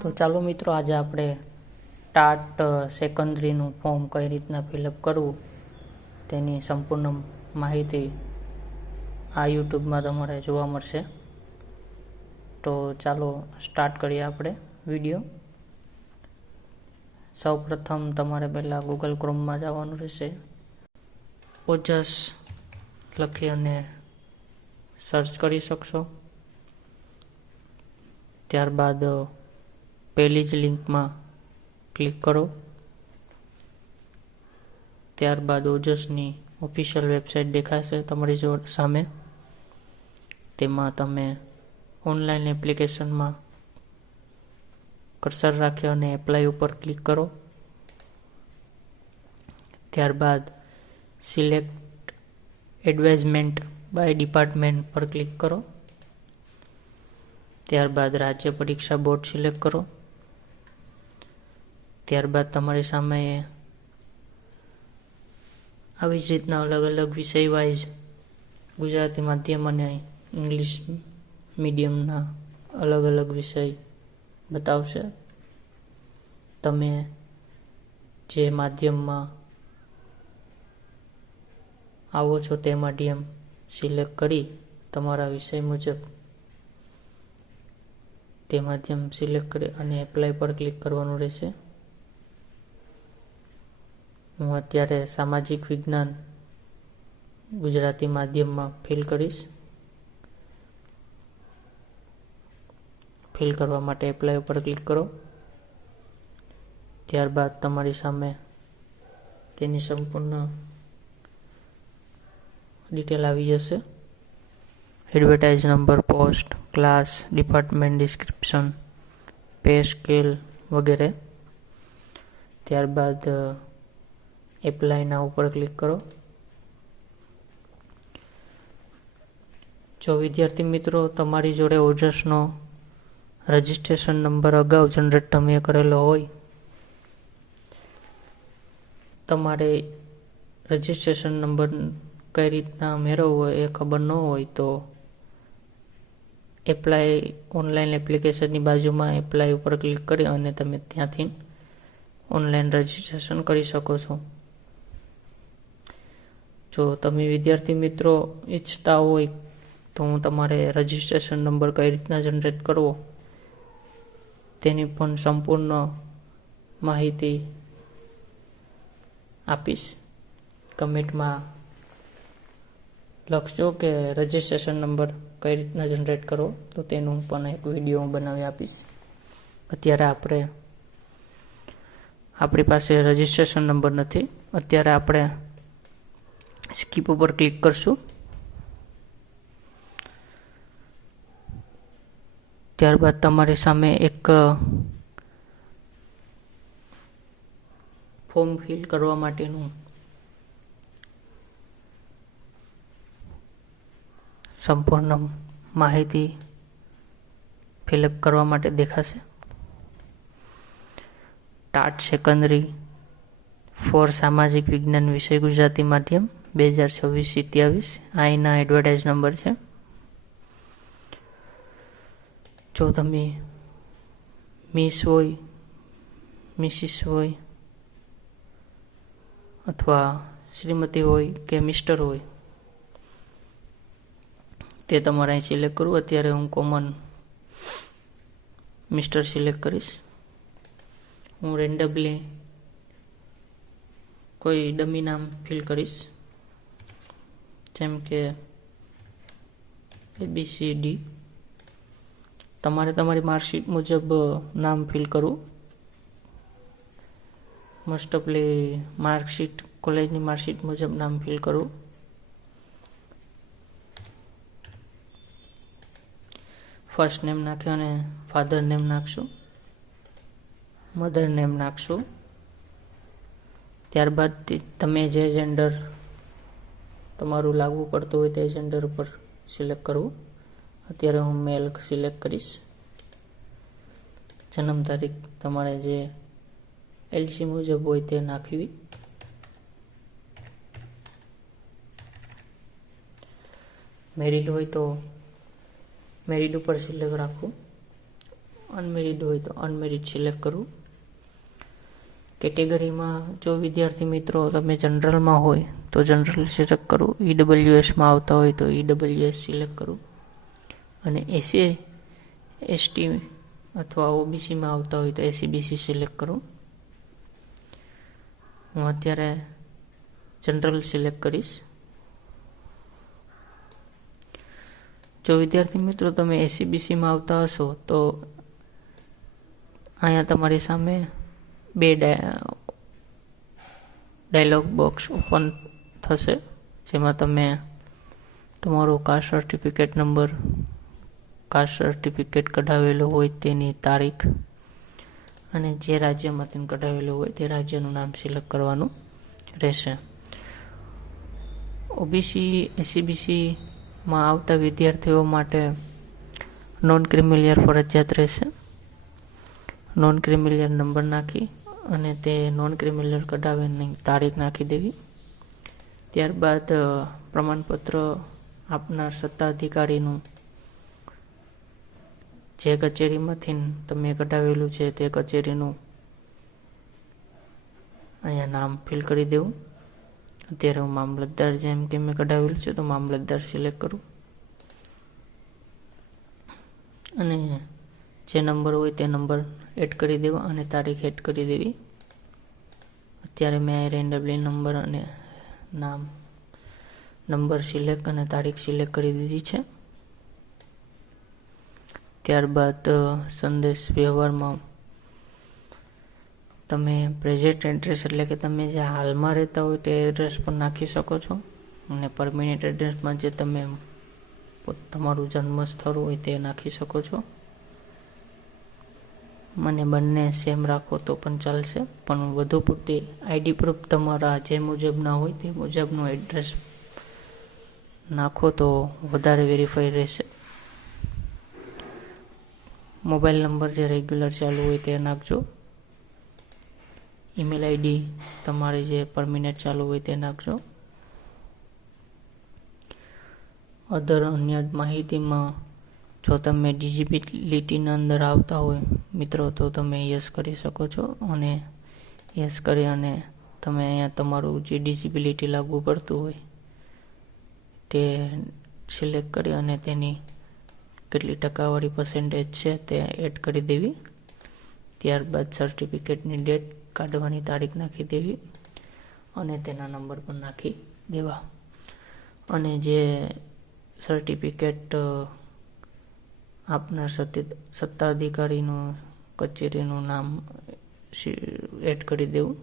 તો ચાલો મિત્રો, આજે આપણે ટાટ સેકન્ડરીનું ફોર્મ કઈ રીતના ફિલઅપ કરવું તેની સંપૂર્ણ માહિતી આ યુટ્યુબમાં તમારે જોવા મળશે. તો ચાલો સ્ટાર્ટ કરીએ આપણે વિડીયો. સૌપ્રથમ તમારે પહેલાં ગૂગલ ક્રોમમાં જવાનું રહેશે. ઓજસ લખી અને સર્ચ કરી શકશો. ત્યારબાદ પહેલી જ લિંકમાં ક્લિક કરો. ત્યારબાદ ઓજસની ઓફિશિયલ વેબસાઇટ દેખાશે તમારી સામે. તેમાં તમે ઓનલાઈન એપ્લિકેશનમાં કર્સર રાખ્યો અને એપ્લાય ઉપર ક્લિક કરો. ત્યારબાદ સિલેક્ટ એડવાઇઝમેન્ટ બાય ડિપાર્ટમેન્ટ પર ક્લિક કરો. ત્યારબાદ રાજ્ય પરીક્ષા બોર્ડ સિલેક્ટ કરો. ત્યારબાદ તમારી સામે આવી જ રીતના અલગ અલગ વિષય વાઇઝ ગુજરાતી માધ્યમ અને ઇંગ્લિશ મીડિયમના અલગ અલગ વિષય બતાવશે. તમે જે માધ્યમમાં આવો છો તે માધ્યમ સિલેક્ટ કરી તમારા વિષય મુજબ તે માધ્યમ સિલેક્ટ કરી અને એપ્લાય પર ક્લિક કરવાનું રહેશે. હું અત્યારે સામાજિક વિજ્ઞાન ગુજરાતી માધ્યમમાં ફિલ કરીશ. ફિલ કરવા માટે એપ્લાય ઉપર ક્લિક કરો. ત્યારબાદ તમારી સામે તેની સંપૂર્ણ ડિટેલ આવી જશે. Advertise number, post, class, department, description, pay scale વગેરે. ત્યારબાદ એપ્લાયના ઉપર ક્લિક કરો. જો વિદ્યાર્થી મિત્રો તમારી જોડે ઓજસનો રજિસ્ટ્રેશન નંબર અગાઉ જનરેટ તમે કરેલો હોય, તમારે રજિસ્ટ્રેશન નંબર કઈ રીતના મેળવવો એ ખબર ન હોય તો એપ્લાય ઓનલાઈન એપ્લિકેશનની બાજુમાં એપ્લાય ઉપર ક્લિક કરી અને તમે ત્યાંથી ઓનલાઈન રજિસ્ટ્રેશન કરી શકો છો. જો તમે વિદ્યાર્થી મિત્રો ઈચ્છતા હોય તો હું તમારે રજિસ્ટ્રેશન નંબર કઈ રીતના જનરેટ કરવો તેની પણ સંપૂર્ણ માહિતી આપીશ. કમેન્ટમાં લખજો કે રજિસ્ટ્રેશન નંબર કઈ રીતના જનરેટ કરવો, તો તેનું પણ એક વિડીયો હું બનાવી આપીશ. અત્યારે આપણી પાસે રજિસ્ટ્રેશન નંબર નથી. અત્યારે આપણે સ્કીપ ઉપર ક્લિક કરશું. ત્યારબાદ તમારી સામે એક ફોર્મ ફિલ કરવા માટેનું સંપૂર્ણ માહિતી ફિલઅપ કરવા માટે દેખાશે. ટાટ સેકન્ડરી ફોર સામાજિક વિજ્ઞાન વિષય ગુજરાતી માધ્યમ 2026-27 આ એના એડવર્ટાઇઝ નંબર છે. જો તમે મિસ હોય, મિસિસ હોય અથવા શ્રીમતી હોય કે મિસ્ટર હોય તે તમારે અહીં સિલેક્ટ કરવું. અત્યારે હું કોમન મિસ્ટર સિલેક્ટ કરીશ. હું રેન્ડમલી કોઈ ડમી નામ ફિલ કરીશ, જેમ કે ABCD. તમારે તમારી માર્કશીટ મુજબ નામ ફિલ કરવું. મોસ્ટ ઓફલી માર્કશીટ, કોલેજની માર્કશીટ મુજબ નામ ફિલ કરવું. ફર્સ્ટ નેમ નાખ્યો અને ફાધર નેમ નાખશું, મધર નેમ નાખશું. ત્યારબાદ તમે જે જેન્ડર તમારું લાગુ પડતું હોય તે જેન્ડર ઉપર સિલેક્ટ કરવું. અત્યારે હું મેલ સિલેક્ટ કરીશ. જન્મ તારીખ તમારે જે LC મુજબ હોય તે નાખવી. મેરિડ હોય તો મેરિડ ઉપર સિલેક્ટ રાખવું. અનમેરિડ હોય તો અનમેરિડ સિલેક્ટ કરવું. કેટેગરીમાં જો વિદ્યાર્થી મિત્રો તમે જનરલમાં હોય તો જનરલ સિલેક્ટ કરવું. ઈડબ્લ્યુએસમાં આવતા હોય તો ઈડબ્લ્યુએસ સિલેક્ટ કરવું. અને એસસી એસટી અથવા ઓબીસીમાં આવતા હોય તો એસસીબીસી સિલેક્ટ કરવું. હું અત્યારે જનરલ સિલેક્ટ કરીશ. જો વિદ્યાર્થી મિત્રો તમે એસસીબીસીમાં આવતા હશો તો અહીંયા તમારી સામે બે ડાયલોગ બોક્સ ઓપન થશે, જેમાં તમે તમારો caste certificate number, caste certificate કઢાવેલો હોય તેની તારીખ અને જે રાજ્યમાંથી કઢાવેલું હોય તે રાજ્યનું નામ સિલેક્ટ કરવાનું રહેશે. ઓબીસી એસસીબીસીમાં આવતા વિદ્યાર્થીઓ માટે નોન ક્રિમિલિયર ફરજિયાત રહેશે. નોન ક્રિમિલિયર નંબર નાખી અને તે નોન ક્રિમિલિયર કઢાવેની તારીખ નાખી દેવી. ત્યારબાદ પ્રમાણપત્ર આપનાર સત્તાધિકારીનું જે કચેરીમાંથી તમે કઢાવેલું છે તે કચેરીનું અહીંયા નામ ફિલ કરી દેવું. અત્યારે હું મામલતદાર જેમ કે મેં કઢાવેલું છે તો મામલતદાર સિલેક્ટ કરું અને જે નંબર હોય તે નંબર એડ કરી દેવા અને તારીખ એડ કરી દેવી. અત્યારે મેં રેન્ડમલી નંબર અને નામ નંબર સિલેક્ટ અને તારીખ સિલેક્ટ કરી દીધી છે. ત્યારબાદ સંદેશ વ્યવહારમાં તમે પ્રેઝન્ટ એડ્રેસ એટલે કે તમે જે હાલમાં રહેતા હોય તે એડ્રેસ પર નાખી શકો છો અને પરમિનન્ટ એડ્રેસમાં જે તમે તમારું જન્મ સ્થળ હોય તે નાખી શકો છો. મને બંને સેમ રાખો તો પણ ચાલશે, પણ વધુ પૂરતી આઈડી પ્રૂફ તમારા જે મુજબના હોય તે મુજબનું એડ્રેસ નાખો તો વધારે વેરીફાઈ રહેશે. મોબાઈલ નંબર જે રેગ્યુલર ચાલુ હોય તે નાખજો. ઈમેલ આઈડી તમારી જે પરમિનન્ટ ચાલુ હોય તે નાખજો. અધર અન્ય માહિતીમાં જો તમે ડિજિબિલિટીના અંદર આવતા હોય મિત્રો તો તમે યસ કરી શકો છો અને યસ કરી અને તમે અહીંયા તમારું જે ડિજિબિલિટી લાગુ પડતું હોય તે સિલેક્ટ કરી અને તેની કેટલી ટકાવારી પર્સેન્ટેજ છે તે એડ કરી દેવી. ત્યારબાદ સર્ટિફિકેટની ડેટ, કાઢવાની તારીખ નાખી દેવી અને તેના નંબર પણ નાખી દેવા. અને જે સર્ટિફિકેટ આપનાર સત્તાધિકારીનું કચેરીનું નામ એડ કરી દેવું.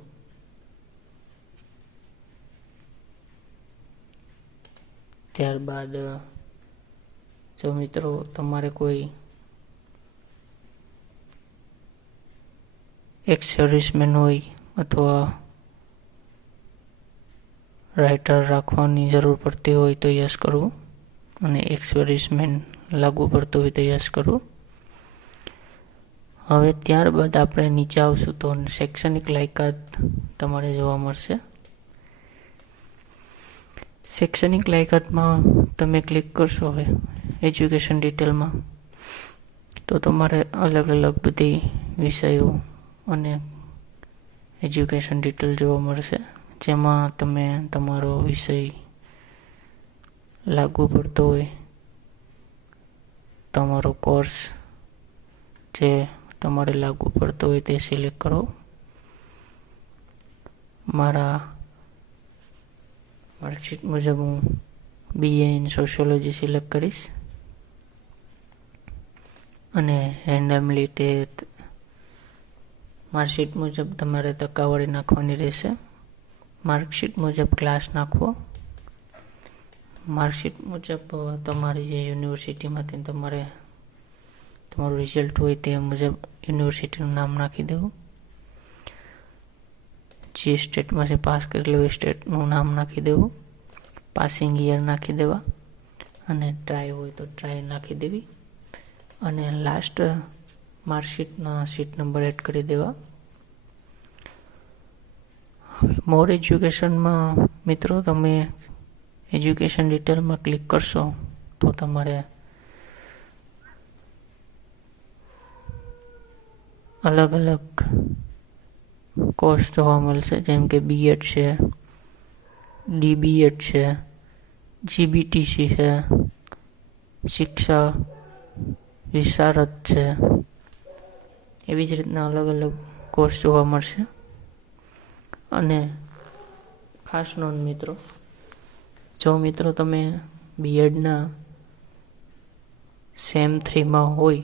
ત્યારબાદ જો મિત્રો તમારે કોઈ એક્સ સર્વિસમેન હોય અથવા રાઇટર રાખવાની જરૂર પડતી હોય તો યસ કરવું અને એક્સ સર્વિસમેન લાગુ પડતું હોય તો યસ કરવું. હવે ત્યારબાદ આપણે નીચે આવશું તો શૈક્ષણિક લાયકાત તમારે જોવા મળશે. શૈક્ષણિક લાયકાતમાં તમે ક્લિક કરશો હવે એજ્યુકેશન ડિટેલમાં તો તમારે અલગ અલગ બધી વિષયો અને એજ્યુકેશન ડિટેલ જોવા મળશે, જેમાં તમે તમારો વિષય લાગુ પડતો હોય, તમારો કોર્સ જે તમારે લાગુ પડતો હોય તે સિલેક્ટ કરો. મારા માર્કશીટ મુજબ હું BA ઇન સોશિયોલોજી સિલેક્ટ કરીશ અને રેન્ડમલી તે માર્કશીટ મુજબ તમારે ટકાવારી નાખવાની રહેશે. માર્કશીટ મુજબ ક્લાસ નાખવો. માર્કશીટ મુજબ તમારી જે યુનિવર્સિટીમાંથી તમારે તમારું રિઝલ્ટ હોય તે મુજબ યુનિવર્સિટીનું નામ નાખી દેવું. જે સ્ટેટમાંથી પાસ કરેલું હોય સ્ટેટનું નામ નાખી દેવું. પાસિંગ યર નાખી દેવા અને ટ્રાય હોય તો ટ્રાય નાખી દેવી અને લાસ્ટ માર્કશીટના સીટ નંબર એડ કરી દેવા. હવે મોર એજ્યુકેશનમાં મિત્રો તમે એજ્યુકેશન ડિટેલમાં ક્લિક કરશો તો તમારે અલગ અલગ કોર્સ જોવા મળશે, જેમ કે બીએડ છે, ડીબીએડ છે, જીબીટીસી છે, શિક્ષા વિશારદ છે, એવી જ રીતના અલગ અલગ કોર્સ જોવા મળશે. અને ખાસ નોંધ મિત્રો, જો મિત્રો તમે બીએડના સેમ 3માં હોય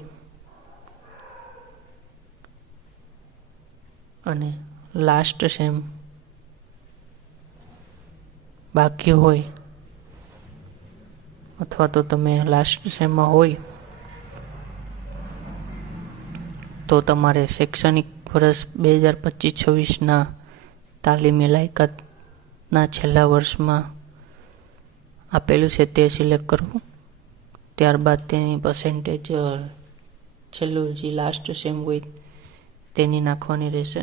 અને લાસ્ટ સેમ બાકી હોય, અથવા તો તમે લાસ્ટ સેમમાં હોય, તો તમારે શૈક્ષણિક વર્ષ 2025-26ના તાલીમી લાયકાતના છેલ્લા વર્ષમાં આપેલું છે તે સિલેક્ટ કરવું. ત્યારબાદ તેની પર્સેન્ટેજ છેલ્લું જે લાસ્ટ સેમ હોય તેની નાખવાની રહેશે.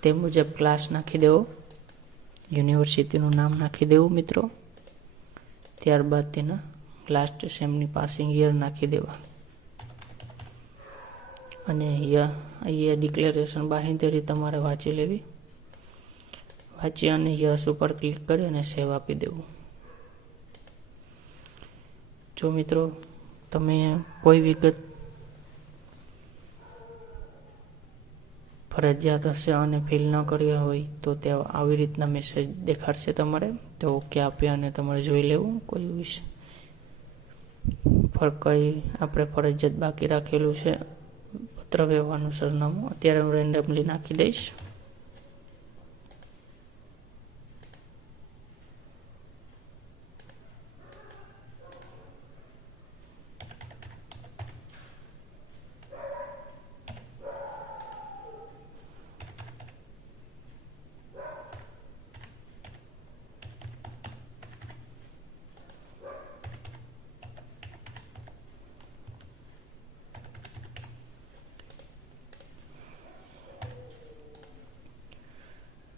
તે મુજબ ક્લાસ નાખી દેવો, યુનિવર્સિટીનું નામ નાખી દેવું મિત્રો. ત્યારબાદ તેના લાસ્ટ સેમની પાસિંગ યર નાખી દેવા. અને અહીંયા ડિક્લેરેશન બાંહેધરી તમારે વાંચી લેવી. વાંચી અને યસ ઉપર ક્લિક કરી અને સેવ આપી દેવું. જો મિત્રો તમે કોઈ વિગત ફરજિયાત હશે અને ફિલ ન કર્યા હોય તો તે આવી રીતના મેસેજ દેખાડશે તમારે, તો ઓકે આપી અને તમારે જોઈ લેવું. કોઈ વિશે કંઈ આપણે ફરજિયાત બાકી રાખેલું છે પત્ર વ્યવહારનું સરનામું, અત્યારે હું રેન્ડમલી નાખી દઈશ.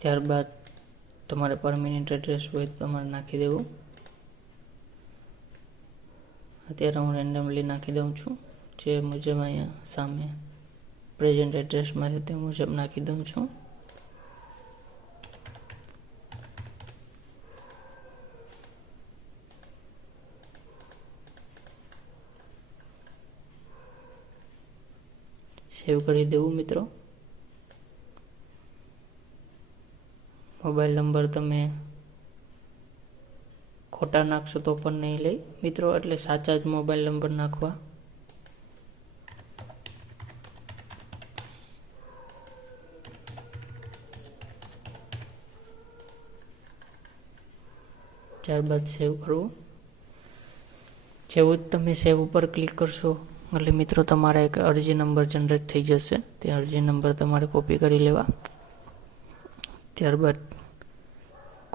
ત્યારબાદ તમારે પરમેનન્ટ એડ્રેસ હોય તો તમારે નાખી દેવું. અત્યારે હું રેન્ડમલી નાખી દઉં છું, જે મુજબ અહીંયા સામે પ્રેઝન્ટ એડ્રેસમાં છે તે મુજબ નાખી દઉં છું. સેવ કરી દેવું મિત્રો. મોબાઈલ નંબર તમે ખોટા નાખશો તો પણ નહીં લે મિત્રો, એટલે સાચા જ મોબાઈલ નંબર નાખવા. ત્યારબાદ સેવ કરવું. જેવું જ તમે સેવ ઉપર ક્લિક કરશો એટલે મિત્રો તમારા એક અરજી નંબર જનરેટ થઈ જશે. તે અરજી નંબર તમારે કોપી કરી લેવા. ત્યારબાદ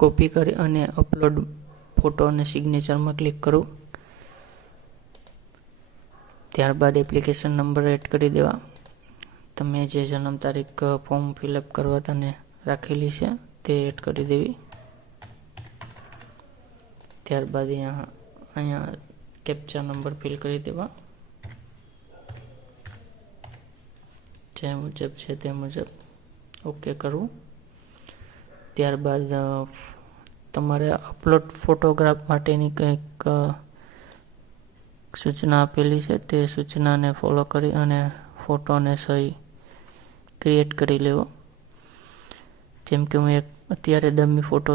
કોપી કરી અને અપલોડ ફોટો અને સિગ્નેચરમાં ક્લિક કરું. ત્યારબાદ એપ્લિકેશન નંબર એડ કરી દેવા. તમે જે જન્મ તારીખ ફોર્મ ફિલઅપ કરવા તને રાખેલી છે તે એડ કરી દેવી. ત્યારબાદ અહીંયા કેપ્ચા નંબર ફિલ કરી દેવા. જે મુજબ છે તે મુજબ ઓકે કરવું. ત્યારબાદ તમારે અપલોડ ફોટોગ્રાફ માટેની કંઈક સૂચના આપેલી છે, તે સૂચનાને ફોલો કરી અને ફોટોને સહી ક્રિએટ કરી લેવો. જેમ કે હું એક અત્યારે ડમી ફોટો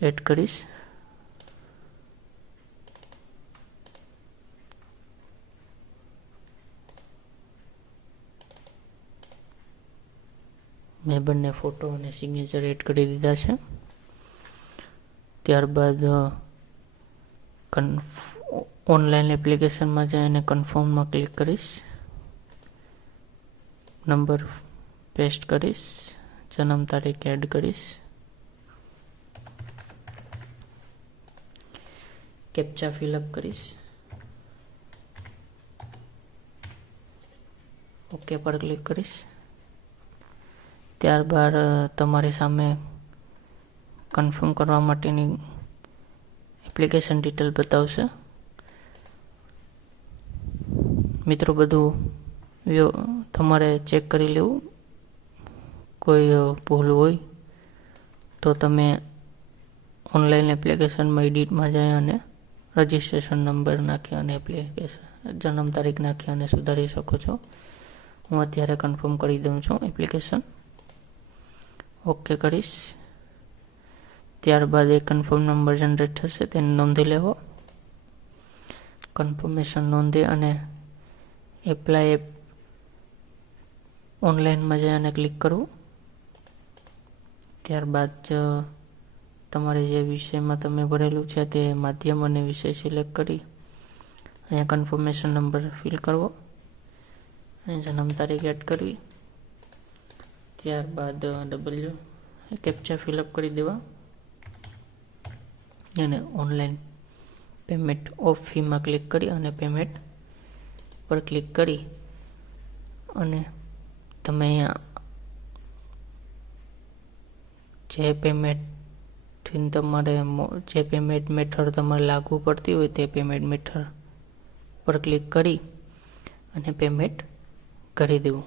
એડ કરીશ. મેં બંને ફોટો અને સિગ્નેચર એડ કરી દીધા છે. ત્યારબાદ ઓનલાઈન એપ્લિકેશનમાં જઈને કન્ફર્મમાં ક્લિક કરીશ. નંબર પેસ્ટ કરીશ, જન્મ તારીખ એડ કરીશ, કેપ્ચા ફિલઅપ કરીશ, ઓકે પર ક્લિક કરીશ. ત્યારબાદ તમારી સામે કન્ફર્મ કરવા માટેની એપ્લિકેશન ડિટેલ બતાવશે. મિત્રો બધું તમારે ચેક કરી લેવું. કોઈ ભૂલ હોય તો તમે ઓનલાઈન એપ્લિકેશનમાં એડિટમાં જાય અને રજિસ્ટ્રેશન નંબર નાખી અને એપ્લિકેશન જન્મ તારીખ નાખી અને સુધારી શકો છો. હું અત્યારે કન્ફર્મ કરી દઉં છું એપ્લિકેશન. ઓકે કરીશ. ત્યારબાદ એક કન્ફર્મ નંબર જનરેટ થશે, તેને નોંધી લેવો. કન્ફર્મેશન નોંધી અને એપ્લાય ઓનલાઈનમાં જઈ અને ક્લિક કરવું. ત્યારબાદ તમારે જે વિષયમાં તમે ભરેલું છે તે માધ્યમ અને વિષય સિલેક્ટ કરી અહીંયા કન્ફર્મેશન નંબર ફિલ કરવો. અહીં જન્મ તારીખ એડ કરવી. ત્યારબાદ કેપ્ચા ફિલઅપ કરી દેવા અને ઓનલાઈન પેમેન્ટ ઓફ ફીમાં ક્લિક કરી અને પેમેન્ટ પર ક્લિક કરી અને તમે અહીંયા જે પેમેન્ટથી તમારે જે પેમેન્ટ મેથડ તમારે લાગુ પડતી હોય તે પેમેન્ટ મેથડ પર ક્લિક કરી અને પેમેન્ટ કરી દેવું.